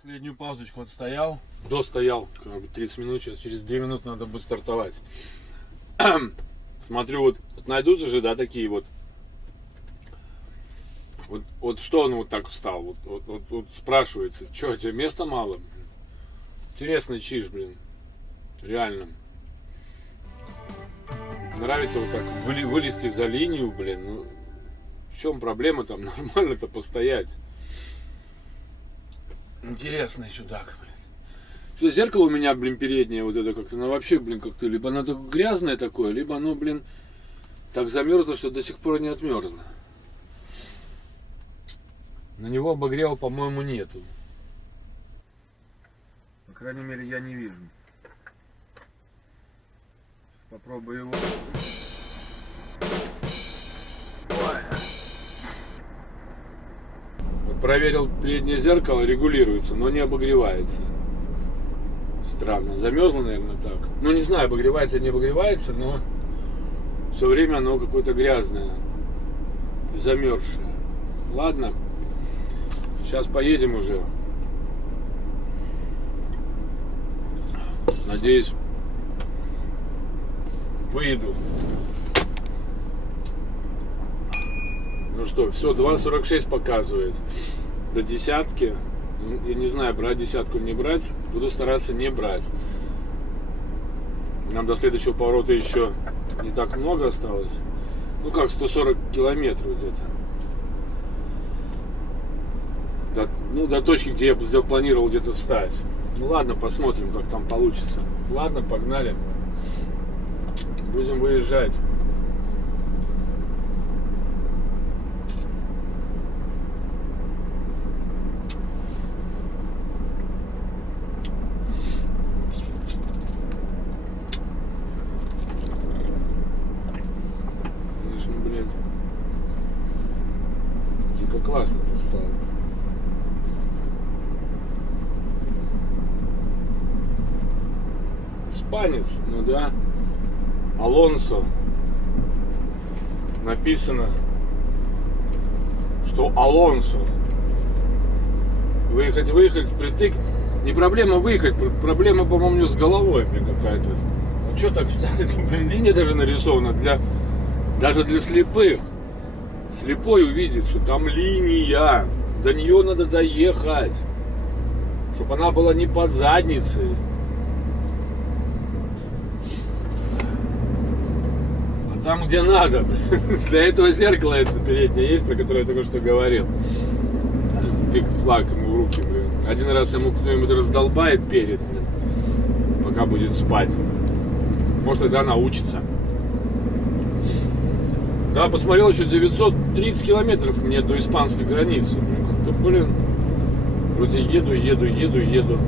Последнюю паузочку отстоял. Достоял, 30 минут, сейчас через 2 минуты надо будет стартовать. Смотрю, вот найдутся же, да, такие вот. Вот что он вот так встал? Вот спрашивается, что, тебе места мало? Интересный чиж, блин. Реально. Нравится вот так вылезти за линию, блин. Ну, в чем проблема там? Нормально-то постоять. Интересный чудак, блин. Что зеркало у меня, блин, переднее вот это как-то, оно вообще, блин, как-то, либо оно грязное такое, либо оно, блин, так замерзло, что до сих пор не отмерзло. На него обогрева, по-моему, нету. По крайней мере, я не вижу. Попробую его. Вот проверил переднее зеркало, регулируется, но не обогревается. Странно. Замерзло, наверное, так. Ну, не знаю, обогревается, не обогревается, но все время оно какое-то грязное, замерзшее. Ладно. Сейчас поедем уже. Надеюсь, выйду. Ну что, все, 2.46 показывает. До десятки. Я не знаю, брать десятку, не брать. Буду стараться не брать. Нам до следующего поворота еще не так много осталось. Ну как, 140 километров где-то. До точки, где я запланировал где-то встать. Ну ладно, посмотрим, как там получится. Ладно, погнали. Будем выезжать. Конечно, блядь. Дико классно тут стало. Испанец, ну да. Алонсо. Написано, что Алонсо. Выехать впритык. Не проблема выехать, проблема, по-моему, с головой мне какая-то. Ну что так ставить? Линия даже нарисована даже для слепых. Слепой увидит, что там линия. До нее надо доехать. Чтобы она была не под задницей. Там, где надо. Для этого зеркала это переднее есть, про которое я только что говорил. Фиг флаг ему в руки, блин. Один раз ему кто-нибудь раздолбает перед, блин, пока будет спать. Может, тогда научится. Да, посмотрел, еще 930 километров мне до испанской границы. Блин, вроде еду.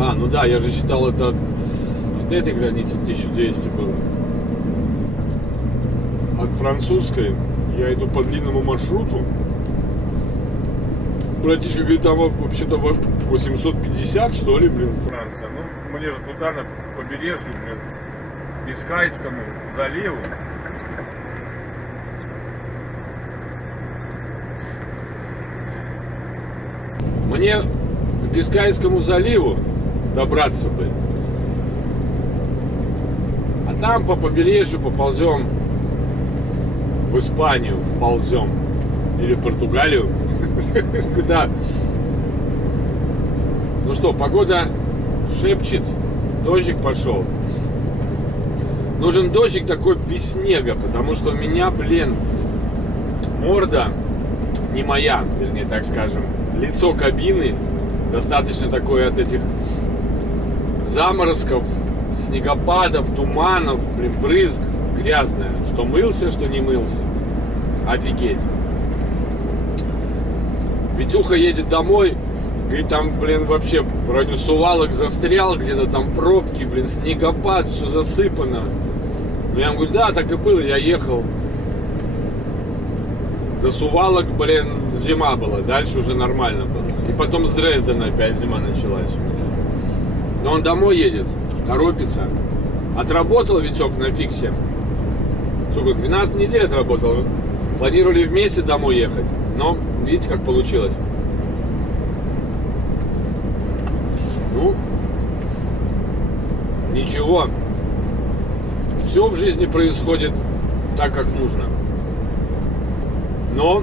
А, ну да, я же считал это от этой границы 1200 было. От французской я иду по длинному маршруту. Братишка говорит, там вообще-то 850, что ли, блин, Франция. Ну, мне же туда, на побережье, блин, Бискайскому заливу. Мне к Бискайскому заливу добраться бы. А там по побережью поползем в Испанию, вползем. Или в Португалию. Куда? Ну что, погода шепчет. Дождик пошел. Нужен дождик такой без снега, потому что у меня, блин, морда не моя, вернее, так скажем. Лицо кабины достаточно такое от этих заморозков, снегопадов, туманов, блин, брызг, грязное. Что мылся, что не мылся. Офигеть. Витюха едет домой, говорит, там, блин, вообще в районе Сувалок застрял, где-то там пробки, блин, снегопад, все засыпано. Я ему говорю, да, так и было, я ехал. До Сувалок, блин, зима была, дальше уже нормально было. И потом с Дрездена опять зима началась у меня. Но он домой едет, торопится. Отработал Витек на фиксе. Сколько, 12 недель отработал. Планировали вместе домой ехать. Но видите, как получилось. ничего. Все в жизни происходит так, как нужно. Но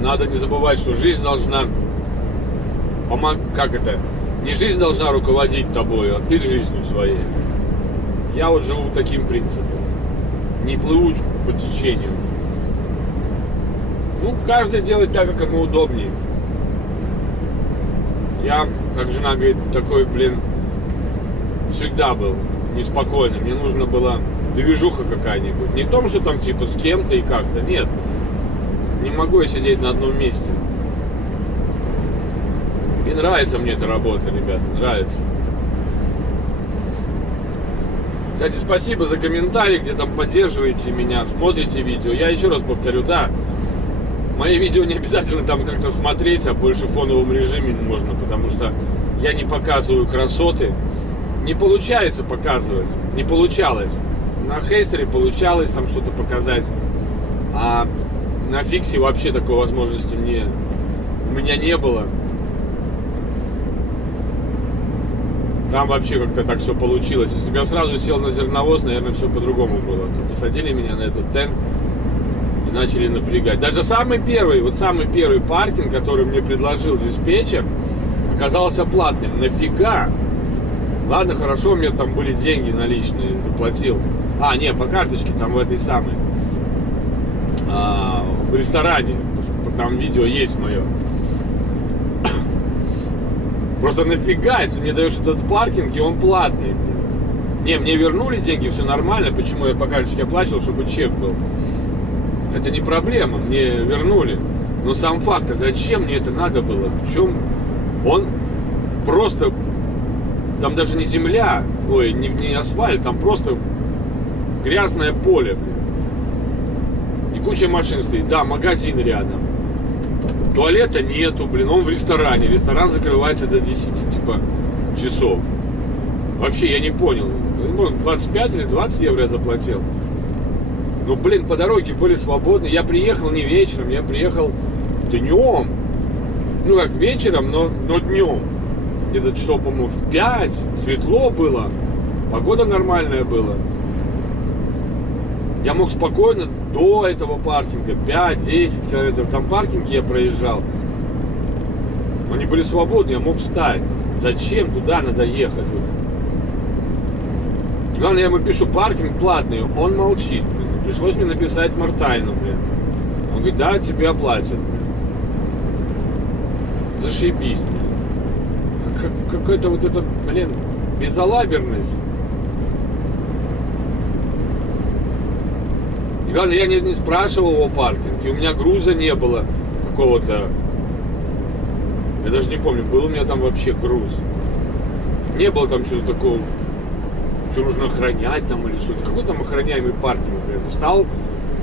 надо не забывать, что жизнь должна как это? Не жизнь должна руководить тобой, а ты жизнью своей. Я вот живу таким принципом. Не плыву по течению. Ну, каждый делает так, как ему удобнее. Я, как жена говорит, такой, всегда был неспокойный. Мне нужно было движуха какая-нибудь. Не в том, что там типа с кем-то и как-то. Нет. Не могу я сидеть на одном месте. И нравится мне эта работа, ребята. Нравится. Кстати, спасибо за комментарии, где там поддерживаете меня, смотрите видео. Я еще раз повторю, да, мои видео не обязательно там как-то смотреть, а больше в фоновом режиме можно, потому что я не показываю красоты. Не получается показывать, не получалось. На Хейстере получалось там что-то показать, а на Фиксе вообще такой возможности у меня не было. Там вообще как-то так все получилось. Если бы я сразу сел на зерновоз, наверное, все по-другому было. То посадили меня на этот тент и начали напрягать. Даже самый первый паркинг, который мне предложил диспетчер, оказался платным. Нафига? Ладно, хорошо, у меня там были деньги наличные, заплатил. Не, по карточке там в этой самой. В ресторане. Там видео есть мое. Просто нафига, ты мне даешь этот паркинг, и он платный. Не, мне вернули деньги, все нормально. Почему я по карточке оплачивал, чтобы чек был? Это не проблема, мне вернули. Но сам факт, а зачем мне это надо было? В чем он просто... Там даже не земля, не асфальт, там просто грязное поле, И куча машин стоит. Да, магазин рядом. Туалета нету, он в ресторане. Ресторан закрывается до 10, часов. Вообще, я не понял. 25 или 20 евро я заплатил. Ну, по дороге были свободны. Я приехал не вечером, я приехал днем. Ну, как вечером, но днем. Где-то часов, по-моему, в 5. Светло было. Погода нормальная была. Я мог спокойно до этого паркинга 5-10 километров. Там паркинги я проезжал. Они были свободны, я мог встать. Зачем туда надо ехать? Главное, я ему пишу паркинг платный, он молчит. Пришлось мне написать Мартайну. Он говорит, да, тебе оплатят. Зашибись. Какая-то вот эта, безалаберность. И главное, я не спрашивал его паркинг, и у меня груза не было какого-то. Я даже не помню, был у меня там вообще груз. Не было там чего-то такого, что нужно охранять там или что-то. Какой там охраняемый паркинг, Встал,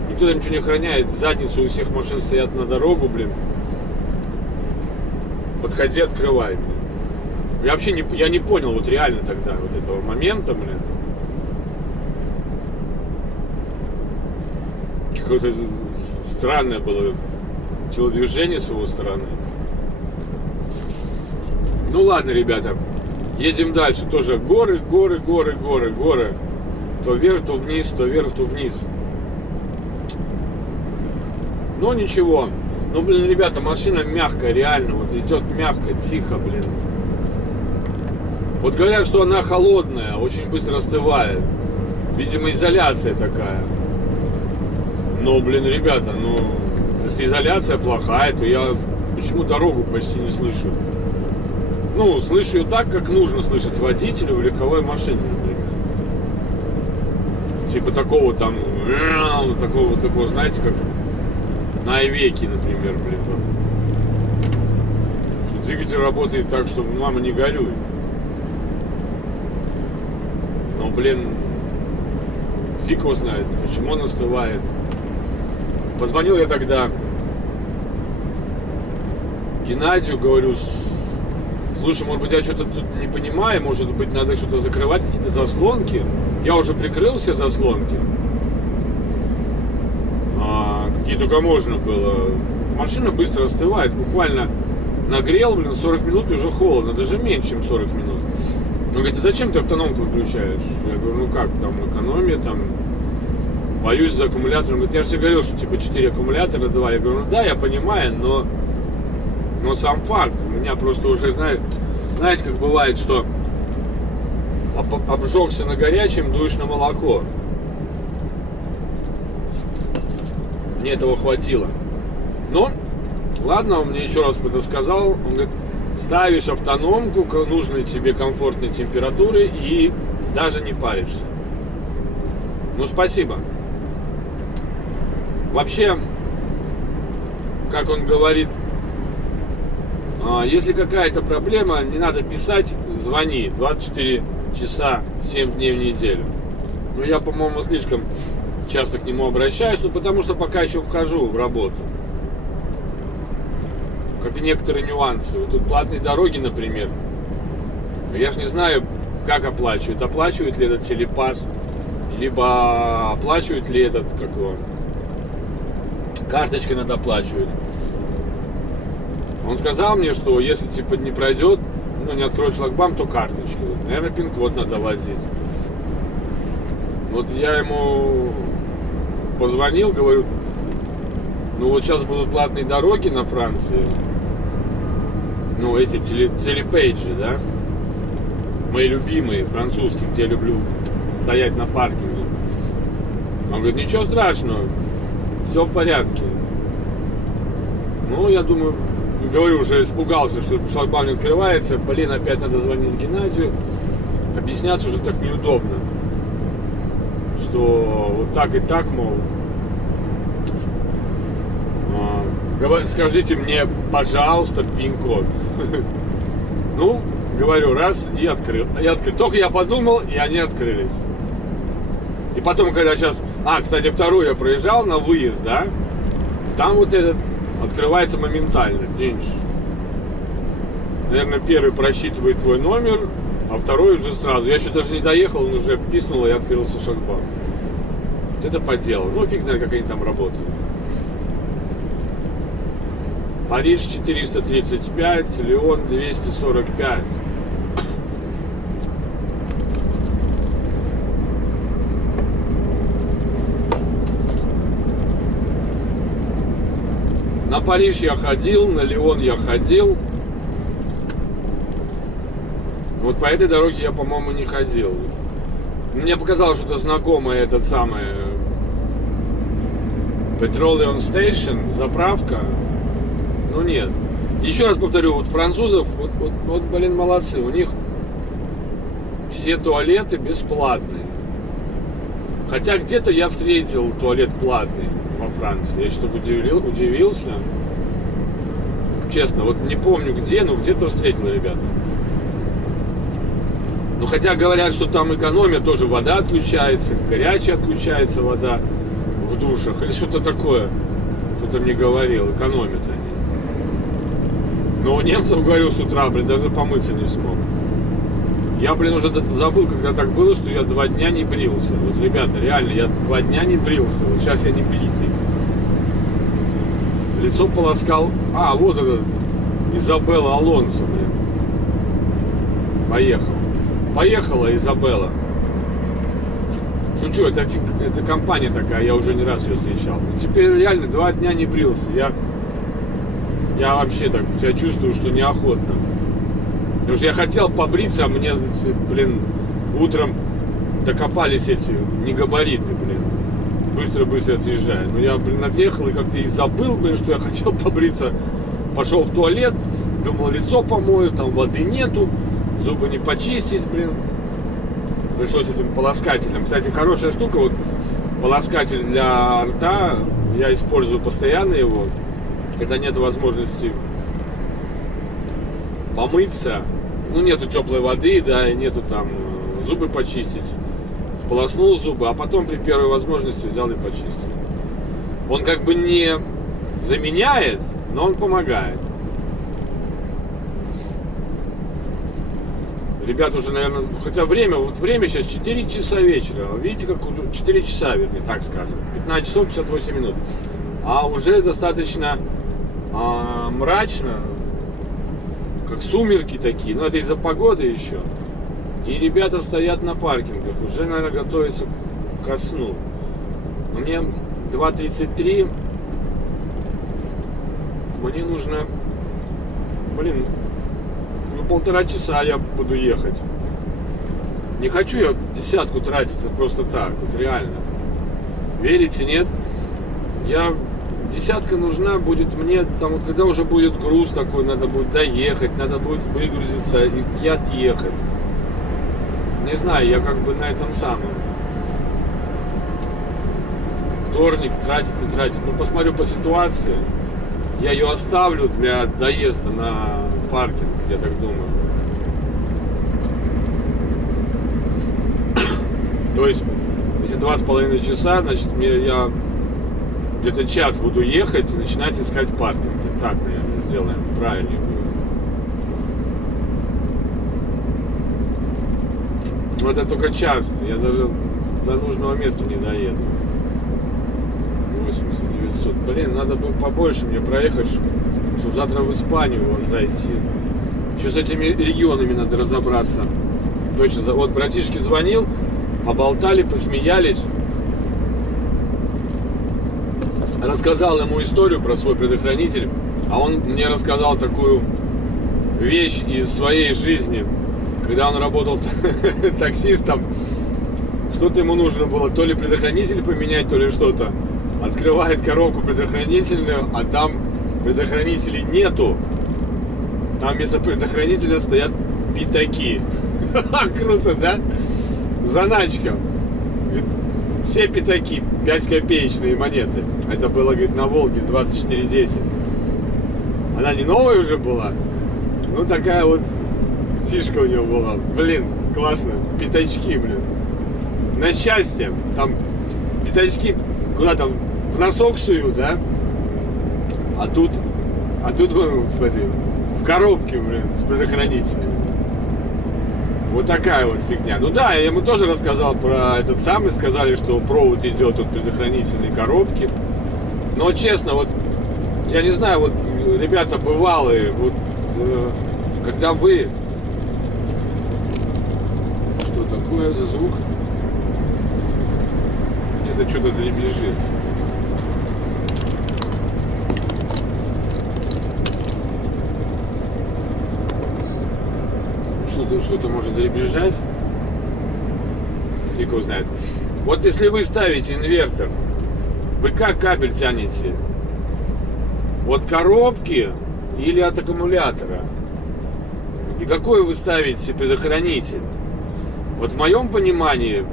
никто там ничего не охраняет, задницу у всех машин стоят на дорогу, Подходи, открывай, Я вообще не понял вот реально тогда вот этого момента, Какое-то странное было телодвижение с его стороны. Ну ладно, ребята, едем дальше. Тоже горы. То вверх, то вниз, то вверх, то вниз. Но ничего. Ну, ребята, машина мягкая, реально. Вот идет мягко, тихо, Вот говорят, что она холодная, очень быстро остывает. Видимо, изоляция такая. Но, ребята, если изоляция плохая, то я почему дорогу почти не слышу? Слышу ее так, как нужно слышать водителю в легковой машине, например. Типа такого там, такого, знаете, как на Айвеке, например, Что двигатель работает так, что мама не горюй. Но, фиг его знает, почему он остывает. Позвонил я тогда Геннадию, говорю, слушай, может быть, я что-то тут не понимаю, может быть, надо что-то закрывать, какие-то заслонки. Я уже прикрыл все заслонки. Какие только можно было. Машина быстро остывает, буквально нагрел, 40 минут, уже холодно, даже меньше, чем 40 минут. Он говорит, а зачем ты автономку выключаешь? Я говорю, ну как, там экономия, там боюсь за аккумулятором. Говорит, я же тебе говорил, что типа 4 аккумулятора, 2. Я говорю, ну да, я понимаю, но сам факт. У меня просто уже, знаете, как бывает, что обжегся на горячем, дуешь на молоко. Мне этого хватило. Но, ладно, он мне еще раз это сказал. Он говорит, ставишь автономку к нужной тебе комфортной температуре и даже не паришься. Ну, спасибо. Вообще, как он говорит, если какая-то проблема, не надо писать, звони 24 часа, 7 дней в неделю. Но я, по-моему, слишком часто к нему обращаюсь, ну, потому что пока еще вхожу в работу. Как и некоторые нюансы. Вот тут платные дороги, например. Я же не знаю, как оплачивают. Оплачивает ли этот телепас, либо оплачивает ли этот, как его, карточкой надо оплачивать. Он сказал мне, что если типа не пройдет, ну не откроет шлагбаум, то карточкой. Наверное, пин-код надо вводить. Вот я ему позвонил, говорю, ну вот сейчас будут платные дороги на Франции. Ну, эти телепейджи, да? Мои любимые, французские, где я люблю стоять на паркинге. Он говорит, ничего страшного, все в порядке. Ну, я думаю, говорю, уже испугался, что шлагбаум не открывается. Блин, опять надо звонить Геннадию. Объясняться уже так неудобно. Что вот так и так, мол, скажите мне, пожалуйста, пин-код. Ну, говорю, раз, и открыл. Только я подумал, и они открылись. И потом, когда сейчас... кстати, вторую я проезжал на выезд, да? Там вот этот открывается моментально. Деньж. Наверное, первый просчитывает твой номер, а второй уже сразу. Я еще даже не доехал, он уже писнул и открылся шлагбаум. Вот это по делу. Ну, фиг знает, как они там работают. Париж 435, Лион 245. На Париж я ходил, на Лион я ходил. Вот по этой дороге я, по-моему, не ходил. Мне показалось, что это знакомое, этот самый Petroleum Station, заправка. Ну нет. Еще раз повторю, вот французов, вот, блин, молодцы. У них все туалеты бесплатные. Хотя где-то я встретил туалет платный во Франции. Я что-то удивился. Честно, вот не помню где, но где-то встретил, ребята. Ну хотя говорят, что там экономия, тоже вода отключается, горячая отключается вода в душах. Или что-то такое. Кто-то мне говорил, экономят они. Но у немцев, говорю, с утра, блин, даже помыться не смог. Я, блин, уже забыл, когда так было, что я 2 дня не брился. Вот, ребята, реально, я 2 дня не брился. Вот сейчас я не бритый. Лицо полоскал. Вот этот Изабелла Алонсо, блин. Поехала Изабелла. Шучу, это компания такая, я уже не раз ее встречал. Теперь реально 2 дня не брился. Я вообще так себя чувствую, что неохотно. Потому что я хотел побриться, а мне, блин, утром докопались эти негабариты, блин. Быстро-быстро отъезжаю. Но я, блин, отъехал и как-то и забыл, блин, что я хотел побриться. Пошел в туалет, думал, лицо помою, там воды нету, зубы не почистить, блин. Пришлось этим полоскателем. Кстати, хорошая штука, вот полоскатель для рта, я использую постоянно его. Когда нет возможности помыться, ну нету теплой воды, да, и нету там зубы почистить, сполоснул зубы, а потом при первой возможности взял и почистил. Он как бы не заменяет, но он помогает. Ребята уже, наверное, хотя время сейчас 4 часа вечера, видите, как уже 4 часа, вернее, так скажем, 15 часов 58 минут, а уже достаточно мрачно, как сумерки такие, но это из-за погоды еще. И ребята стоят на паркингах, уже, наверное, готовятся ко сну. У меня 2:33. Мне нужно, полтора часа я буду ехать. Не хочу я десятку тратить вот просто так, вот реально. Верите, нет? Десятка нужна будет мне, там, вот, когда уже будет груз такой, надо будет доехать, надо будет выгрузиться и отъехать. Не знаю, я как бы на этом самом. Вторник тратить и тратить. Ну, посмотрю по ситуации. Я ее оставлю для доезда на паркинг, я так думаю. То есть, если 2,5 часа, значит, я где-то час буду ехать и начинать искать паркинги. Так, наверное, сделаем. Правильнее будет. Но это только час. Я даже до нужного места не доеду. 80-900. Надо бы побольше мне проехать, чтобы завтра в Испанию зайти. Еще с этими регионами надо разобраться. Точно. Вот братишке звонил, поболтали, посмеялись. Рассказал ему историю про свой предохранитель, а он мне рассказал такую вещь из своей жизни, когда он работал таксистом. Что-то ему нужно было, то ли предохранитель поменять, то ли что-то. Открывает коробку предохранительную, а там предохранителей нету. Там вместо предохранителя стоят пятаки. Круто, да? Заначка. Все пятаки, 5-копеечные монеты. Это было, говорит, на Волге 2410. Она не новая уже была. Ну, такая вот фишка у него была. Классно. Пятачки, На счастье. Там пятачки куда там в носок суют, да? А тут в коробке, с предохранителем. Вот такая вот фигня. Ну да, я ему тоже рассказал про этот самый. Сказали, что провод идет от предохранительной коробки. Но честно, вот я не знаю, вот ребята бывалые, вот когда вы... Что такое за звук? Где-то что-то дребезжит. Что-то может дребезжать. Фиг его знает. Вот если вы ставите инвертор, вы как кабель тянете? От коробки или от аккумулятора? И какой вы ставите предохранитель? Вот в моем понимании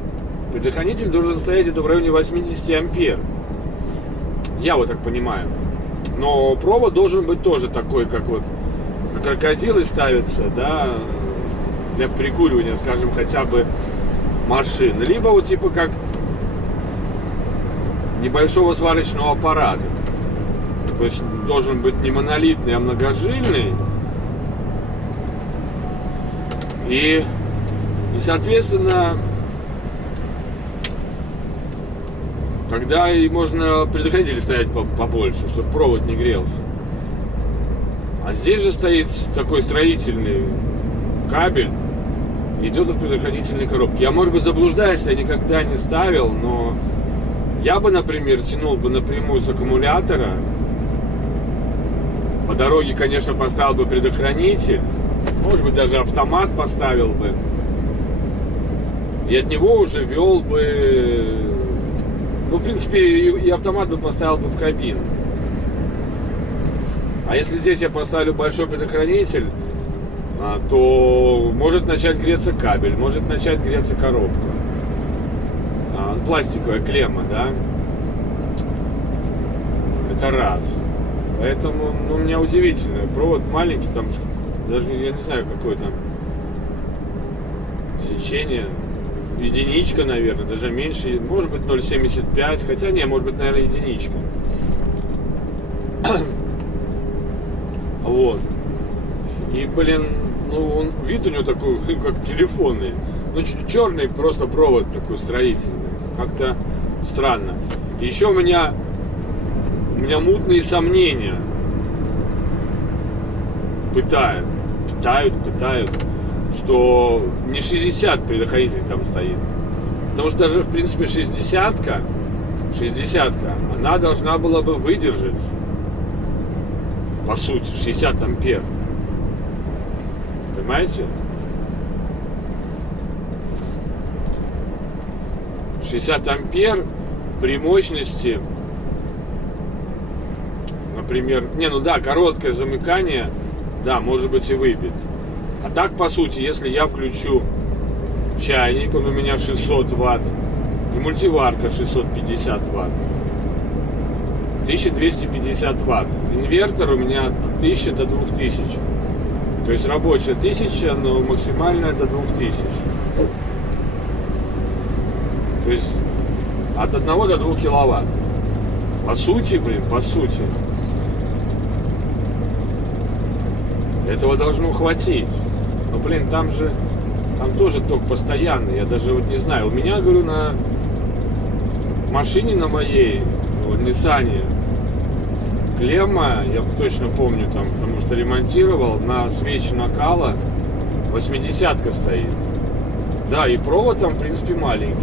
предохранитель должен стоять где-то в районе 80 ампер. Я вот так понимаю. Но провод должен быть тоже такой, как вот на крокодилы ставятся, да, для прикуривания, скажем, хотя бы машин. Либо вот типа как небольшого сварочного аппарата. То есть должен быть не монолитный, а многожильный. И соответственно, тогда и можно предохранитель ставить побольше, чтобы провод не грелся. А здесь же стоит такой строительный кабель, идет от предохранительной коробки. Я, может быть, заблуждаюсь, я никогда не ставил, но я бы, например, тянул бы напрямую с аккумулятора. По дороге, конечно, поставил бы предохранитель. Может быть, даже автомат поставил бы. И от него уже вел бы... Ну, в принципе, и автомат бы поставил бы в кабину. А если здесь я поставлю большой предохранитель, то может начать греться кабель, может начать греться коробка. Пластиковая клемма, да? Это раз. Поэтому, ну, меня удивительно. Провод маленький, там, даже я не знаю, какое там сечение. Единичка, наверное, даже меньше. Может быть 0,75. Хотя не, может быть, наверное, единичка. Вот. И, ну, вид у него такой, как телефонный. Ну, черный просто провод такой строительный. Как-то странно. Еще у меня мутные сомнения. Питают. что не 60 предохранителей там стоит. Потому что даже, в принципе, 60-ка, она должна была бы выдержать, по сути, 60 ампер. Понимаете? 60 ампер при мощности, например, короткое замыкание, да, может быть и выбить. А так, по сути, если я включу чайник, он у меня 600 ватт, и мультиварка 650 ватт, 1250 ватт. Инвертор у меня от 1000 до 2000. То есть рабочая 1000, но максимальная до 2000. То есть от 1 до 2 киловатт. По сути, этого должно хватить. Но, там тоже ток постоянный. Я даже не знаю. У меня, говорю, на машине на моей, в Ниссане, клемма, я точно помню, потому что ремонтировал, на свечи накала 80-ка стоит. Да, и провод там, в принципе, маленький.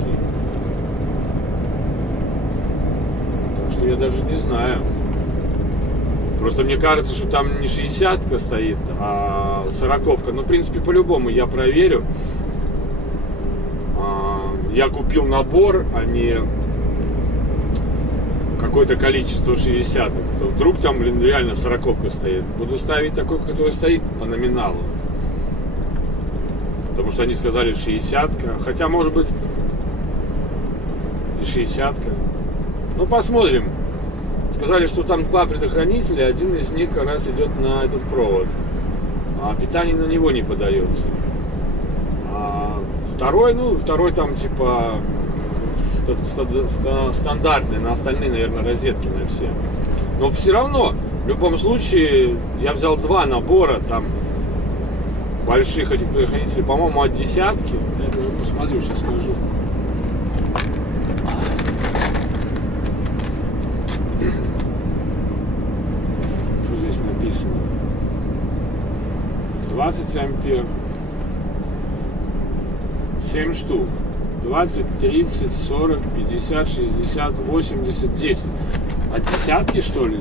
Так что я даже не знаю. Просто мне кажется, что там не 60-ка стоит, а 40-ка. Ну, в принципе, по-любому я проверю. Я купил набор, а не какое-то количество 60-ок. Вдруг там, реально 40-ка стоит. Буду ставить такой, который стоит по номиналу. Потому что они сказали 60-ка. Хотя, может быть, и 60-ка. Ну, посмотрим. Сказали, что там 2 предохранителя, один из них как раз идет на этот провод. А питание на него не подается. А второй там типа стандартный, на остальные, наверное, розетки на все. Но все равно, в любом случае, я взял 2 набора, там, больших этих предохранителей, по-моему, от 10-ки. Я даже посмотрю, сейчас скажу. Что здесь написано? 20 ампер. 7 штук. 20, 30, 40, 50, 60, 80, 10. А десятки, что ли?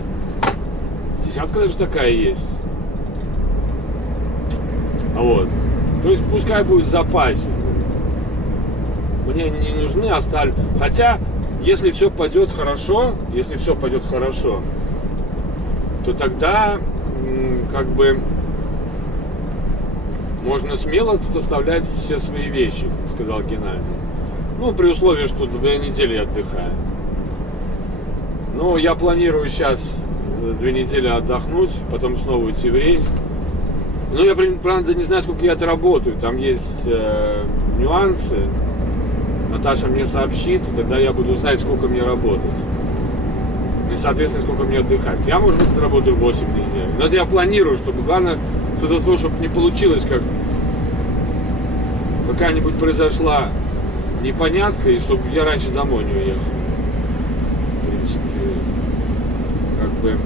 Десятка даже такая есть. Вот. То есть пускай будет в запасе. Мне они не нужны, оставлю. Хотя, если все пойдет хорошо, то тогда как бы можно смело тут оставлять все свои вещи, как сказал Геннадий. Ну, при условии, что 2 недели отдыхаю. Но я планирую сейчас 2 недели отдохнуть, потом снова уйти в рейс. Но я, правда, не знаю, сколько я отработаю. Там есть нюансы. Наташа мне сообщит, и тогда я буду знать, сколько мне работать. И, соответственно, сколько мне отдыхать. Я, может быть, отработаю 8 недель. Но это я планирую, чтобы, главное, чтобы не получилось, как какая-нибудь произошла непонятка, и чтобы я раньше домой не уехал. В принципе, как бы...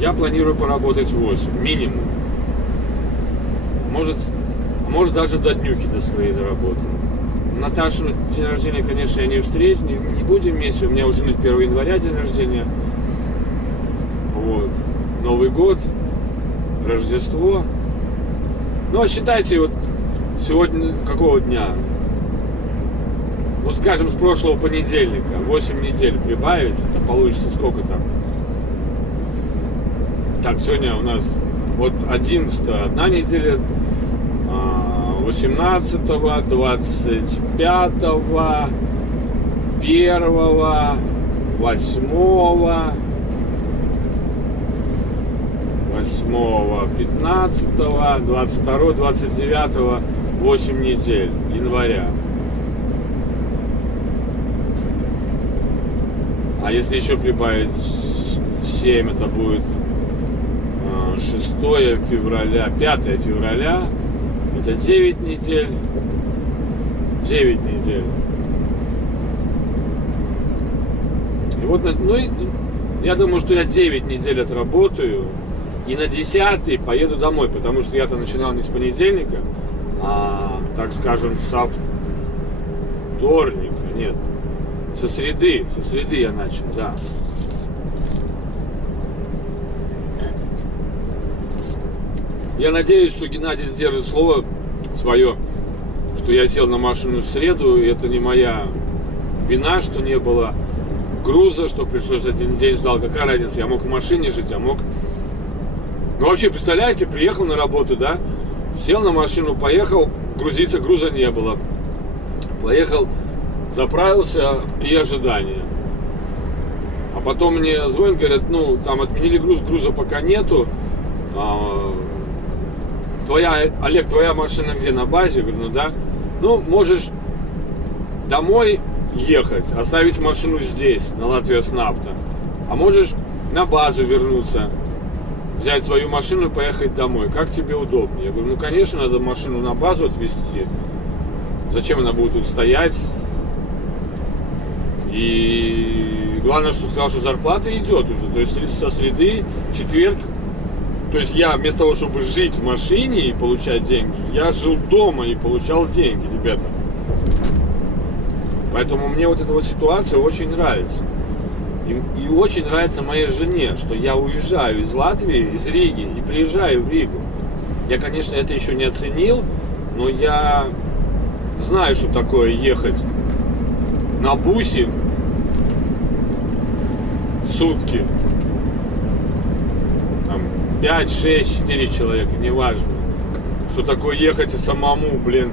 Я планирую поработать 8, минимум. Может даже до днюхи до своей доработаю. Наташу день рождения, конечно, я не встречу, не будем вместе. У меня уже 1 января день рождения. Вот. Новый год, Рождество. Ну, а считайте, вот сегодня какого дня? Ну, скажем, с прошлого понедельника. 8 недель прибавить, это получится сколько там? Так, сегодня у нас вот 11 одна неделя, 18-го, 25-го, 1-го, 8-го, 15-го, 22-го, 29-го, 8 недель января. А если еще прибавить 7, это будет 6 февраля, 5 февраля, это 9 недель. 9 недель. И вот, ну, я думаю, что я 9 недель отработаю. И на 10-й поеду домой, потому что я-то начинал не с понедельника, а, так скажем, со вторника, нет, со среды я начал, да. Я надеюсь, что Геннадий сдержит слово свое, что я сел на машину в среду, и это не моя вина, что не было груза, что пришлось один день ждал. Какая разница, я мог в машине жить, а мог... Ну вообще, представляете, приехал на работу, да, сел на машину, поехал, грузиться, груза не было. Поехал, заправился и ожидание. А потом мне звонят, говорят, ну, там отменили груз, груза пока нету. Олег, твоя машина где, на базе? Я говорю, ну да. Ну, можешь домой ехать, оставить машину здесь, на Латвия Снапта. А можешь на базу вернуться, взять свою машину и поехать домой. Как тебе удобнее? Я говорю, ну, конечно, надо машину на базу отвезти. Зачем она будет тут стоять? И главное, что сказал, что зарплата идет уже. То есть со среды, четверг. То есть я вместо того, чтобы жить в машине и получать деньги, я жил дома и получал деньги, ребята. Поэтому мне вот эта вот ситуация очень нравится. И очень нравится моей жене, что я уезжаю из Латвии, из Риги и приезжаю в Ригу. Я, конечно, это еще не оценил, но я знаю, что такое ехать на бусе сутки. 5, 6, 4 человека, неважно. Что такое ехать и самому, блин,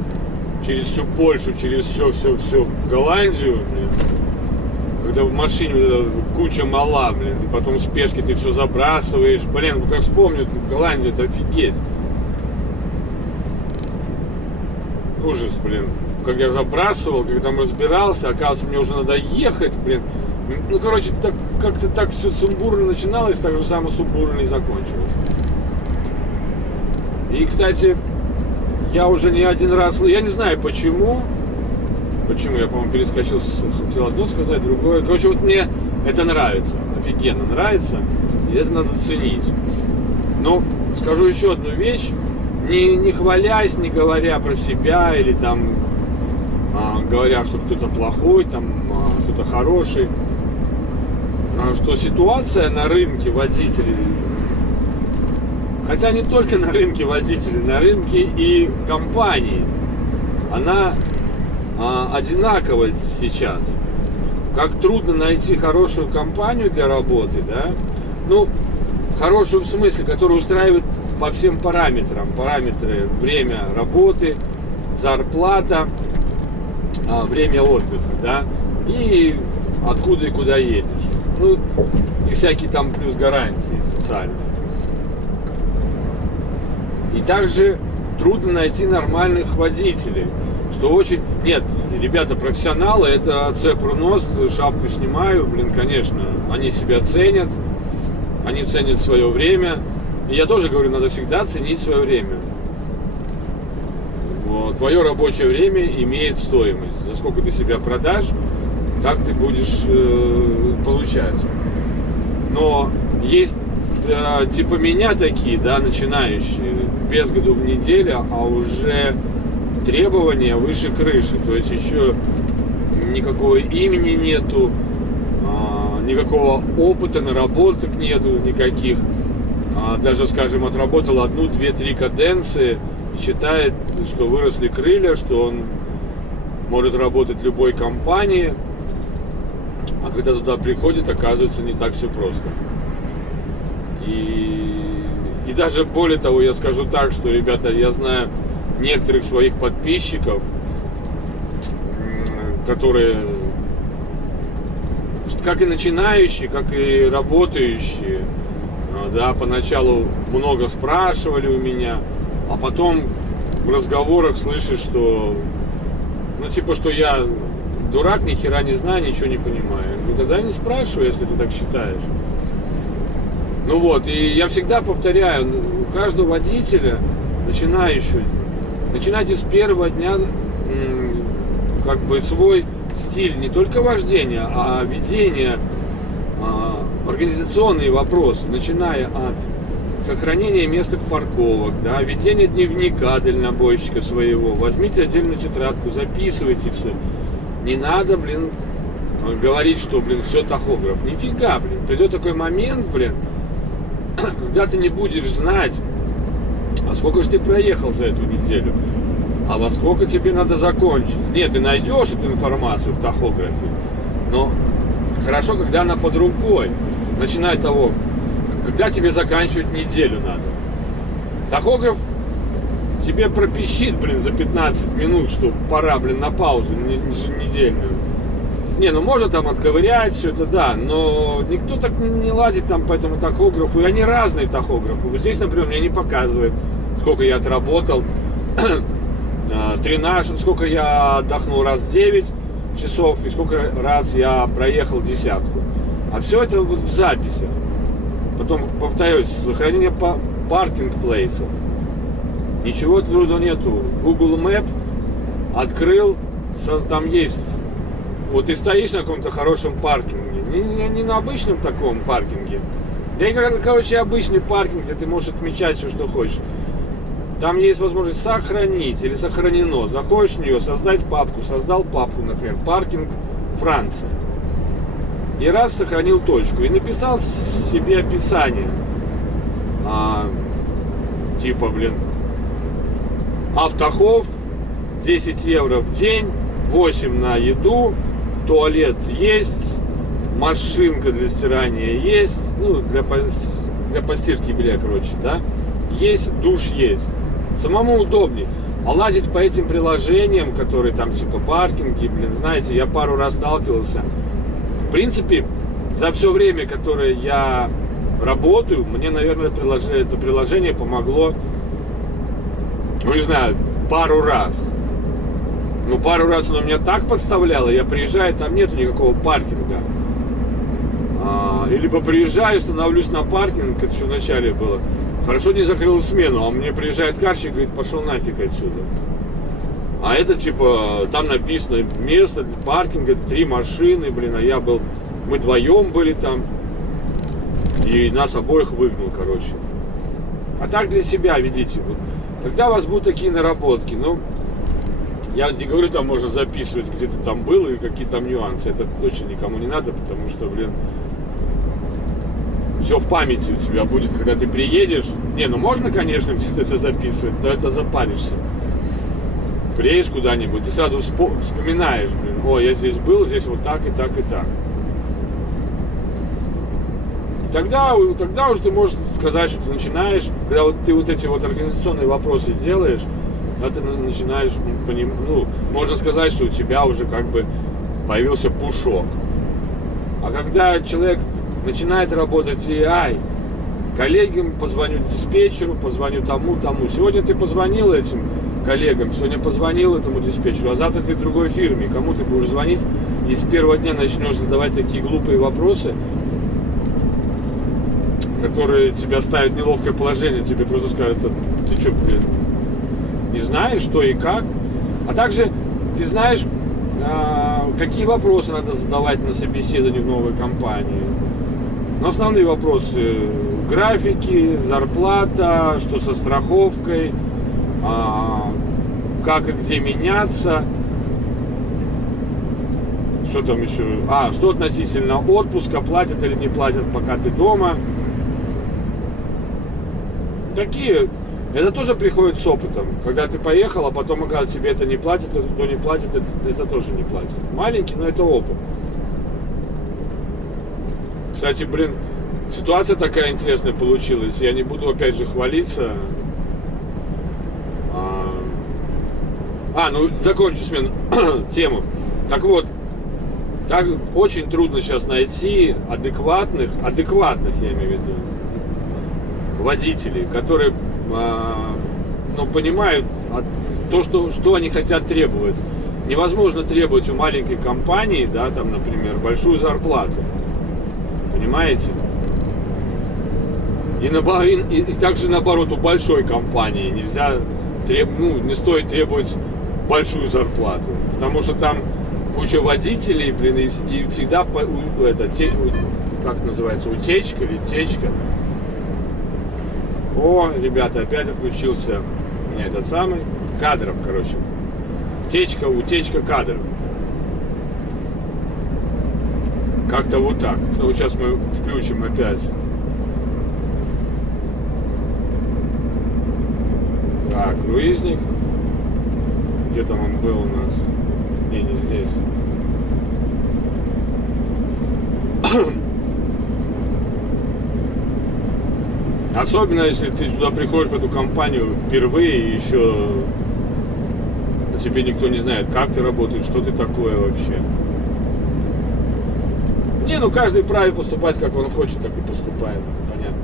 через всю Польшу, через все в Голландию, блин. Когда в машине куча мала, блин, и потом в спешке ты все забрасываешь. Блин, ну как вспомню Голландию, это офигеть. Ужас, блин. Как я забрасывал, когда там разбирался, оказывается, мне уже надо ехать, блин. Ну, короче, так, как-то так все сумбурно начиналось, так же самое сумбурно и закончилось. И, кстати, я уже не один раз, я не знаю почему, я, по-моему, перескочил, хотел одно сказать, другое. Короче, вот мне это нравится, офигенно нравится, и это надо ценить. Но скажу еще одну вещь, не хвалясь, не говоря про себя, или там говоря, что кто-то плохой, там кто-то хороший, что ситуация на рынке водителей, хотя не только на рынке водителей, на рынке и компаний, она одинаковая сейчас. Как трудно найти хорошую компанию для работы, да? Ну, хорошую в смысле, которая устраивает по всем параметрам. Параметры: время работы, зарплата, время отдыха, да? И откуда и куда едешь. Ну, и всякие там плюс гарантии социальные. И также трудно найти нормальных водителей, что очень... Нет, ребята профессионалы, это цепру нос, шапку снимаю, блин, конечно, они себя ценят, они ценят свое время. И я тоже говорю, надо всегда ценить свое время. Вот. Твое рабочее время имеет стоимость. За сколько ты себя продашь, так ты будешь получать. Но есть типа меня такие, да, начинающие, без году в неделю, а уже требования выше крыши. То есть еще никакого имени нету, никакого опыта, наработок нету никаких. Даже, скажем, отработал 1, 2, 3 каденции и считает, что выросли крылья, что он может работать в любой компании. А когда туда приходит, оказывается, не так все просто. И даже более того, я скажу так, что, ребята, я знаю некоторых своих подписчиков, которые, как и начинающие, как и работающие, да, поначалу много спрашивали у меня, а потом в разговорах слышишь, что, ну, типа, что я дурак, ни хера не знаю, ничего не понимаю. Ну, тогда не спрашивай, если ты так считаешь. Ну вот, и я всегда повторяю, у каждого водителя, начинающего, начинайте с первого дня как бы свой стиль не только вождения, а ведения, организационные вопросы, начиная от сохранение места парковок, да, ведение дневника дальнобойщика своего. Возьмите отдельную тетрадку, записывайте все. Не надо, блин, говорить, что, блин, все тахограф. Нифига, блин. Придет такой момент, блин, когда ты не будешь знать, а сколько же ты проехал за эту неделю, а во сколько тебе надо закончить. Нет, ты найдешь эту информацию в тахографе, но хорошо, когда она под рукой. Начиная от того, когда тебе заканчивать неделю надо. Тахограф тебе пропищит, блин, за 15 минут, что пора, блин, на паузу недельную. Не, ну можно там отковырять все это, да, но никто так не лазит там по этому тахографу. И они разные тахографы. Вот здесь, например, мне не показывает, сколько я отработал. Тренаж, сколько я отдохнул, раз 9 часов, и сколько раз я проехал десятку. А все это вот в записях. Потом, повторюсь, сохранение паркинг-плейсов. Ничего труда нету. Google Map открыл, там есть. Вот ты стоишь на каком-то хорошем паркинге, не на обычном таком паркинге. Да и, короче, обычный паркинг, где ты можешь отмечать все, что хочешь. Там есть возможность сохранить или сохранено. Заходишь в нее, создать папку. Создал папку, например, паркинг Франция. И раз сохранил точку. И написал себе описание. Типа, блин, автохов, 10 евро в день, 8 на еду, туалет есть, машинка для стирания есть, ну, для постирки белья, короче, да, есть, душ есть. Самому удобнее. А лазить по этим приложениям, которые там типа паркинги, блин, знаете, я пару раз сталкивался. В принципе, за все время, которое я работаю, мне, наверное, это приложение помогло, ну, не знаю, пару раз. Ну, пару раз оно меня так подставляло, я приезжаю, там нету никакого паркинга. И либо приезжаю, становлюсь на паркинг, это еще в начале было. Хорошо не закрыл смену, а мне приезжает карщик и говорит, пошел нафиг отсюда. А это типа, там написано место для паркинга, 3 машины, блин, мы вдвоем были там. И нас обоих выгнал, короче. А так для себя ведите. Вот. Тогда у вас будут такие наработки. Ну, я не говорю, там можно записывать, где ты там был и какие там нюансы. Это точно никому не надо, потому что, блин, все в памяти у тебя будет, когда ты приедешь. Не, ну можно, конечно, где-то это записывать, но это запаришься. Приедешь куда-нибудь, ты сразу вспоминаешь, блин, о, я здесь был, здесь вот так и так и так. И тогда уже ты можешь сказать, что ты начинаешь, когда вот ты вот эти вот организационные вопросы делаешь, ты начинаешь, ну, можно сказать, что у тебя уже как бы появился пушок. А когда человек начинает работать, и коллегам позвоню, диспетчеру, позвоню тому. Сегодня ты позвонил этим коллегам, сегодня позвонил этому диспетчеру, а завтра ты в другой фирме. Кому ты будешь звонить, и с первого дня начнешь задавать такие глупые вопросы, которые тебя ставят в неловкое положение, тебе просто скажут, ты что, блин, не знаешь, что и как. А также ты знаешь, какие вопросы надо задавать на собеседовании в новой компании. Но основные вопросы: графики, зарплата, что со страховкой, как и где меняться, что там еще, что относительно отпуска, платят или не платят, пока ты дома. Такие, это тоже приходит с опытом. Когда ты поехал, а потом, оказывается, тебе это не платят, то не платит, это тоже не платит. Маленький, но это опыт. Кстати, блин, ситуация такая интересная получилась. Я не буду опять же хвалиться. Ну закончу тему. Так вот, так очень трудно сейчас найти адекватных, я имею в виду, водителей, которые понимают то, что они хотят требовать. Невозможно требовать у маленькой компании, да, там, например, большую зарплату. Понимаете? И также наоборот, у большой компании нельзя не стоит требовать большую зарплату. Потому что там куча водителей, блин, и всегда как называется, утечка или течка. О, ребята, опять отключился этот самый кадров, короче. Утечка кадров. Как-то вот так. Вот сейчас мы включим опять. Так, круизник. Где там он был у нас? Не здесь. Особенно, если ты сюда приходишь в эту компанию впервые, и еще о тебе никто не знает, как ты работаешь, что ты такое вообще. Не, ну каждый вправе поступать, как он хочет, так и поступает, это понятно.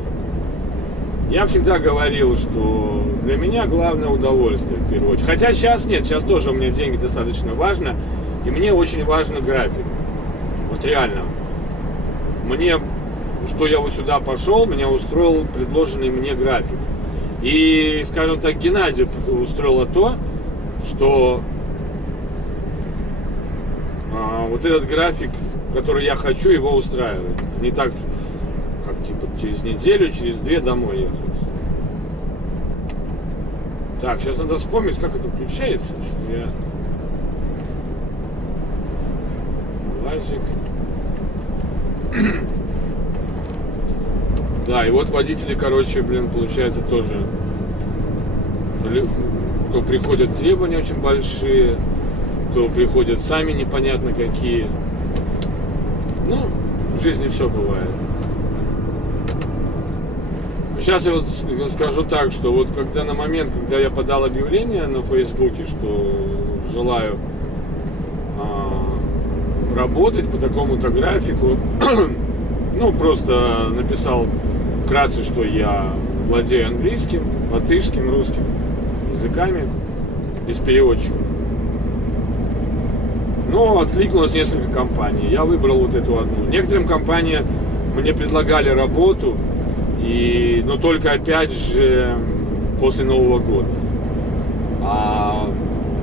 Я всегда говорил, что для меня главное удовольствие в первую очередь. Хотя сейчас нет, сейчас тоже у меня деньги достаточно важно, и мне очень важен график. Вот реально. Что я вот сюда пошел, меня устроил предложенный мне график. И, скажем так, Геннадий устроило то, что вот этот график, который я хочу, его устраивает. Не так, как типа через неделю, через 2 домой ехать. Так, сейчас надо вспомнить, как это включается. Что я... Глазик. Да, и вот водители, короче, получается тоже, то приходят требования очень большие, то приходят сами непонятно какие. Ну, в жизни все бывает. Сейчас я вот скажу так, что вот когда на момент, когда я подал объявление на Фейсбуке, что желаю работать по такому-то графику, ну, просто написал вкратце, что я владею английским, латышским, русским языками, без переводчиков. Но откликнулось несколько компаний. Я выбрал вот эту одну. Некоторым компаниям мне предлагали работу, но только опять же после Нового года. А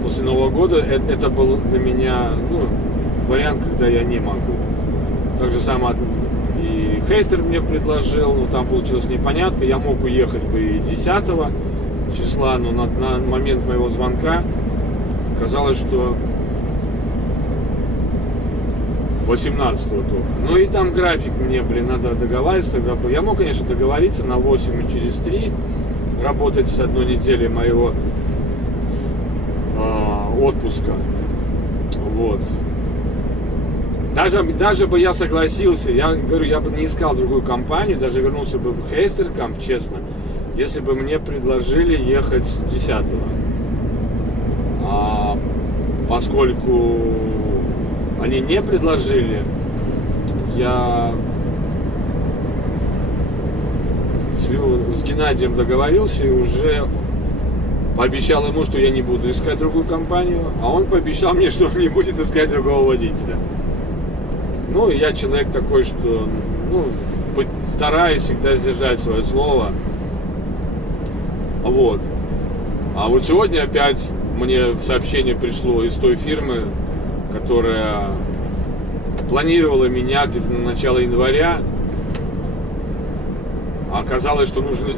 после Нового года это был для меня вариант, когда я не могу. Так же самое и Хейстер мне предложил, но там получилась непонятка. Я мог уехать бы и 10 числа, но на момент моего звонка казалось, что 18-го только. Ну и там график мне, надо договариваться. Тогда я мог, конечно, договориться на 8 и через 3 работать с одной недели моего отпуска. Вот. Даже бы я согласился, я говорю, я бы не искал другую компанию, даже вернулся бы в Хейстеркамп, честно, если бы мне предложили ехать 10-го. А поскольку они не предложили, я с Геннадием договорился и уже пообещал ему, что я не буду искать другую компанию, а он пообещал мне, что он не будет искать другого водителя. Ну, я человек такой, что стараюсь всегда сдержать свое слово. Вот. А вот сегодня опять мне сообщение пришло из той фирмы, которая планировала меня где-то на начало января. А оказалось, что нужно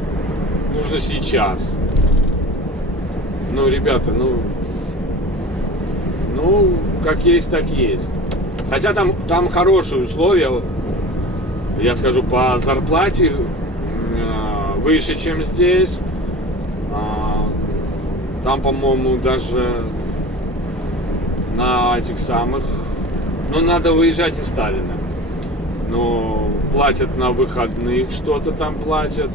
сейчас. Ну, ребята, как есть, так есть. Хотя там хорошие условия, я скажу, по зарплате выше, чем здесь. Там, по-моему, даже на этих самых... надо выезжать из Сталина. Но платят на выходных, что-то там платят.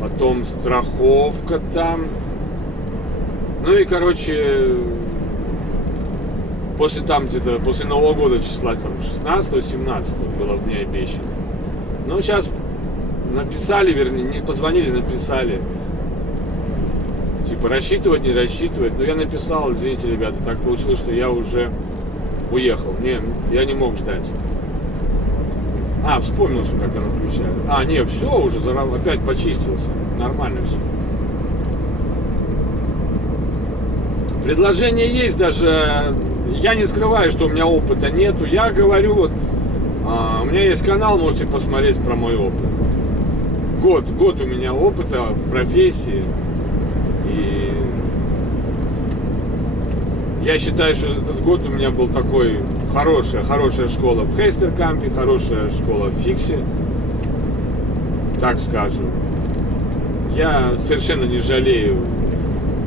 Потом страховка там. Ну и, короче... После Нового года числа 16-17 было мне обещано. Ну, сейчас написали, вернее, не позвонили, написали. Типа, рассчитывать, не рассчитывать. Но я написал, извините, ребята, так получилось, что я уже уехал. Я не мог ждать. Вспомнил, что как она включает. Все, уже опять почистился. Нормально все. Предложение есть даже... Я не скрываю, что у меня опыта нету. Я говорю, у меня есть канал, можете посмотреть про мой опыт. год у меня опыта в профессии. И я считаю, что этот год у меня был такой хорошая школа в Хейстеркампе, хорошая школа в Фиксе, так скажем. Я совершенно не жалею,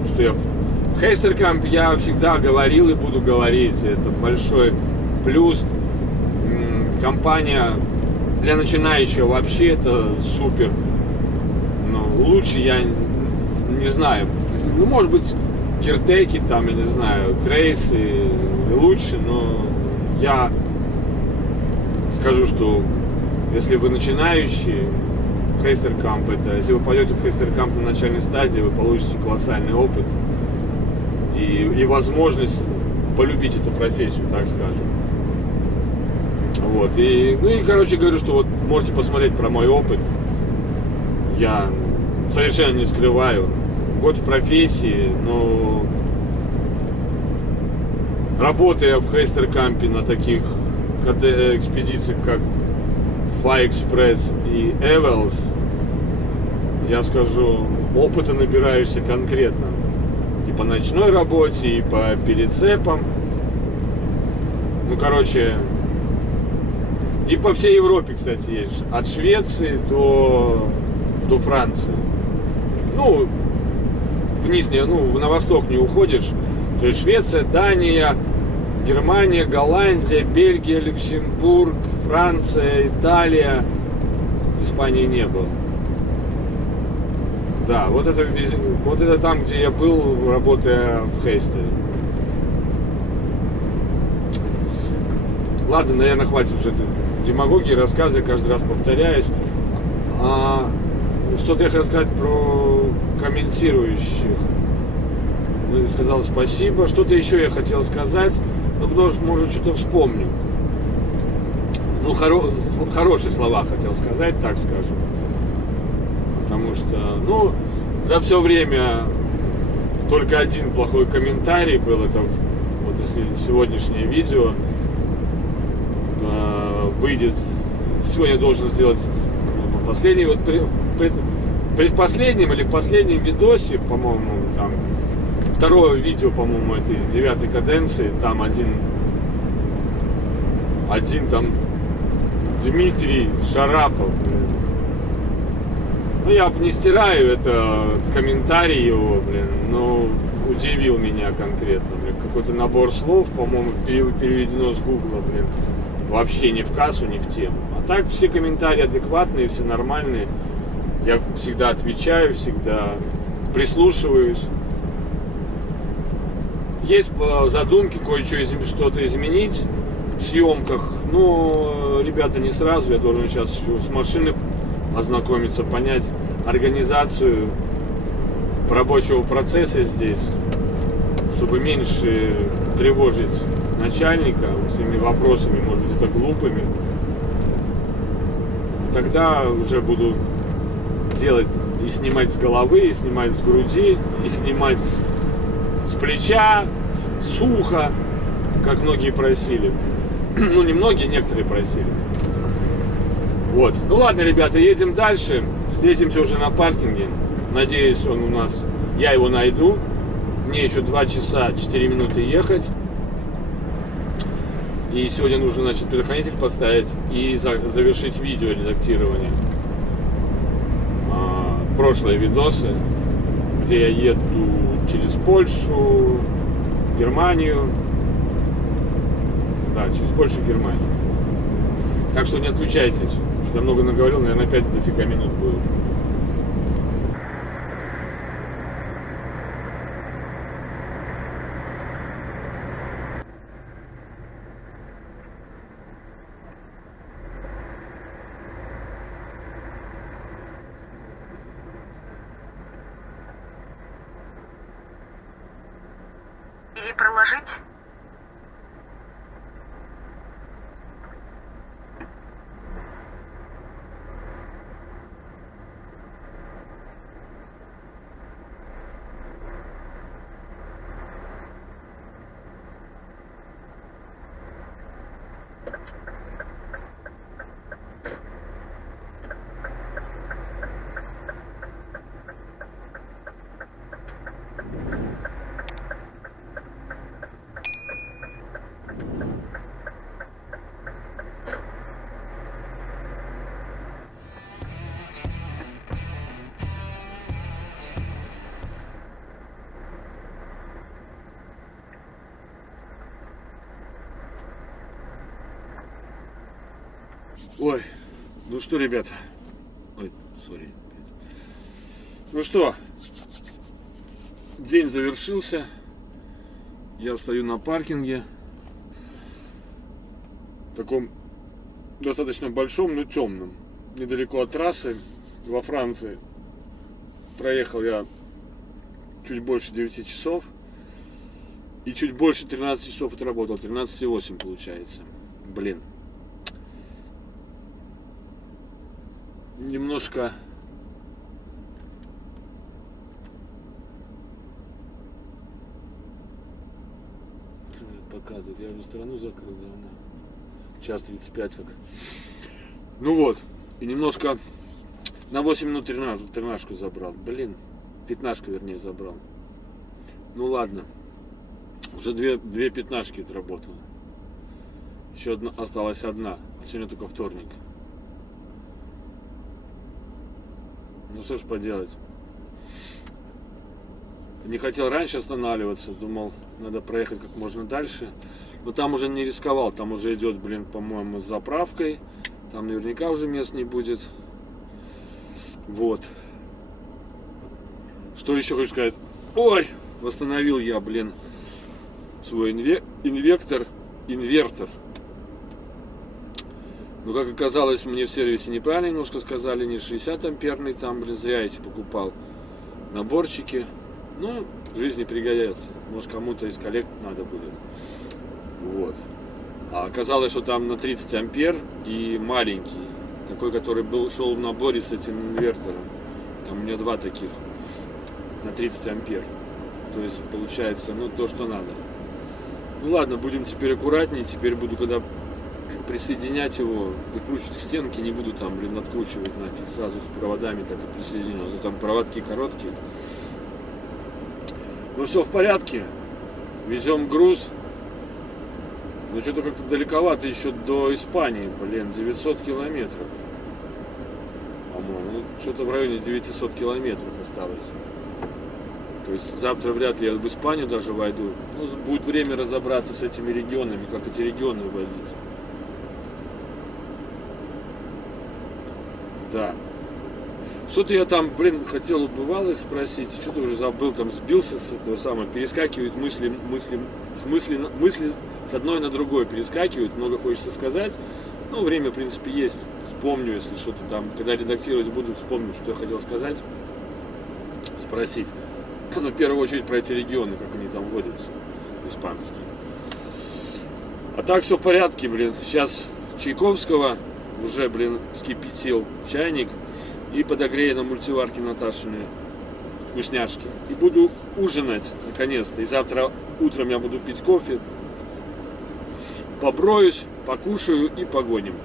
что я в Хейстеркампе, я всегда говорил и буду говорить, это большой плюс. Компания для начинающего вообще это супер. Но лучше я не знаю. Ну, может быть, Киртеки, там, я не знаю, Крейсы лучше, но я скажу, что если вы начинающий, Хейстеркамп это, если вы пойдете в Хейстеркамп на начальной стадии, вы получите колоссальный опыт и возможность полюбить эту профессию, так скажем. Вот, короче, говорю, что вот можете посмотреть про мой опыт. Я совершенно не скрываю. Год в профессии, но работая в Хейстеркампе на таких экспедициях, как Fire Express и Evels, я скажу, опыта набираешься конкретно. И по ночной работе, и по перецепам. Ну, короче, и по всей Европе, кстати, есть. От Швеции до Франции. Ну, вниз, на восток не уходишь. То есть Швеция, Дания, Германия, Голландия, Бельгия, Люксембург, Франция, Италия. Испании не было. Да, вот это там, где я был, работая в Хейстере. Ладно, наверное, хватит уже этой демагогии, рассказы, я каждый раз повторяюсь. Что-то я хотел сказать про комментирующих. Ну, сказал спасибо. Что-то еще я хотел сказать, но может что-то вспомню. Ну, хорошие слова хотел сказать, так скажем. Потому что, за все время только один плохой комментарий был. Это вот если сегодняшнее видео выйдет. Сегодня я должен сделать последний, вот предпоследнем или в последнем видосе, по-моему, там второе видео, по-моему, этой 9-й каденции, там один там Дмитрий Шарапов. Ну, я не стираю этот комментарий его, но удивил меня конкретно, Какой-то набор слов, по-моему, переведено с Гугла, вообще не в кассу, не в тему. А так все комментарии адекватные, все нормальные. Я всегда отвечаю, всегда прислушиваюсь. Есть задумки что-то изменить в съемках, но, ребята, не сразу. Я должен сейчас с машины ознакомиться, понять организацию рабочего процесса здесь, чтобы меньше тревожить начальника своими вопросами, может быть, это глупыми. Тогда уже буду делать и снимать с головы, и снимать с груди, и снимать с плеча, с уха, как многие просили. Ну, не многие, некоторые просили. Вот. Ну ладно, ребята, едем дальше. Встретимся уже на паркинге. Надеюсь, я его найду. Мне еще 2 часа 4 минуты ехать. И сегодня нужно, предохранитель поставить и завершить видео редактирование. Прошлые видосы, где я еду через Польшу, Германию. Да, через Польшу и Германию. Так что не отключайтесь. Что-то много наговорил, наверное, опять дофига минут будет. И проложить? Ой, ну что, ребята. Ой, сори. Ну что, день завершился. Я стою на паркинге. Таком достаточно большом, но темном. Недалеко от трассы во Франции. Проехал я чуть больше 9 часов. И чуть больше 13 часов отработал. 13,8 получается. Блин. Немножко... Что мне показывает? Я уже страну закрыл давно. Час 35 как. Ну вот. И немножко на 8 минут тренажку забрал. Блин. 15 вернее забрал. Ну ладно. Уже две пятнашки отработало. Еще одна, осталась одна. А сегодня только вторник. Ну что ж поделать. Не хотел раньше останавливаться. Думал, надо проехать как можно дальше. Но там уже не рисковал. Там уже идет, блин, по-моему, с заправкой. Там наверняка уже мест не будет. Вот. Что еще хочу сказать? Ой! Восстановил я, блин, свой инвертор. Но, как оказалось, мне в сервисе неправильно немножко сказали, не 60 амперный, там, блин, зря эти покупал наборчики. Но в жизни пригодятся. Может, кому-то из коллег надо будет. Вот. А оказалось, что там на 30 ампер и маленький. Такой, который шел в наборе с этим инвертором. Там у меня два таких на 30 ампер. То есть, получается, ну, то, что надо. Ну, ладно, будем теперь аккуратнее. Теперь буду, когда присоединять его, прикручивать к стенке, не буду там, блин, откручивать нафиг. Сразу с проводами так и присоединю. А то там проводки короткие. Ну, все в порядке. Везем груз. Но что-то как-то далековато еще до Испании, блин, 900 километров. По-моему, ну, что-то в районе 900 километров осталось. То есть завтра вряд ли я в Испанию даже войду. Ну, будет время разобраться с этими регионами, как эти регионы возить. Да. Что-то я там, блин, хотел у бывалых спросить, что-то уже забыл, там сбился с этого самого, перескакивают мысли с одной на другой перескакивают, много хочется сказать. Ну, время, в принципе, есть. Вспомню, если что-то там, когда редактировать буду, вспомню, что я хотел сказать, спросить. Но в первую очередь про эти регионы, как они там водятся, испанские. А так все в порядке, блин. Сейчас Чайковского уже, блин, вскипятил чайник и подогрею на мультиварке Наташины вкусняшки. И буду ужинать, наконец-то. И завтра утром я буду пить кофе. Поброюсь, покушаю и погоним.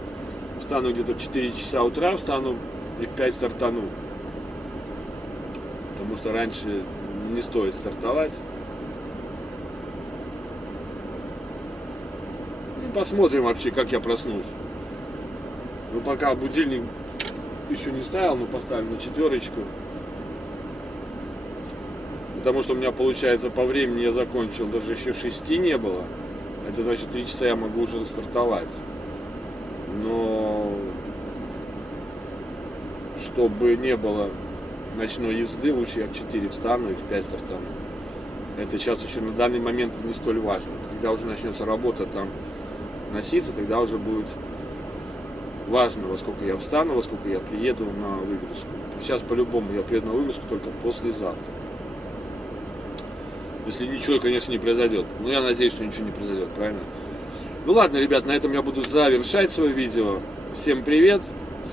Встану где-то в 4 часа утра, встану и в 5 стартану. Потому что раньше не стоит стартовать. Ну, посмотрим вообще, как я проснусь. Ну, пока будильник еще не ставил, но поставлю на 4. Потому что у меня, получается, по времени я закончил, даже еще 6 не было. Это значит, 3 часа я могу уже стартовать. Но чтобы не было ночной езды, лучше я в 4 встану и в 5 стартану. Это сейчас еще на данный момент не столь важно. Когда уже начнется работа там носиться, тогда уже будет важно, во сколько я встану, во сколько я приеду на выгрузку. Сейчас по-любому я приеду на выгрузку только послезавтра. Если ничего, конечно, не произойдет. Но я надеюсь, что ничего не произойдет, правильно? Ну ладно, ребят, на этом я буду завершать свое видео. Всем привет,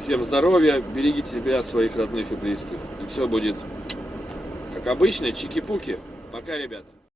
всем здоровья, берегите себя, своих родных и близких. И все будет, как обычно, чики-пуки. Пока, ребята.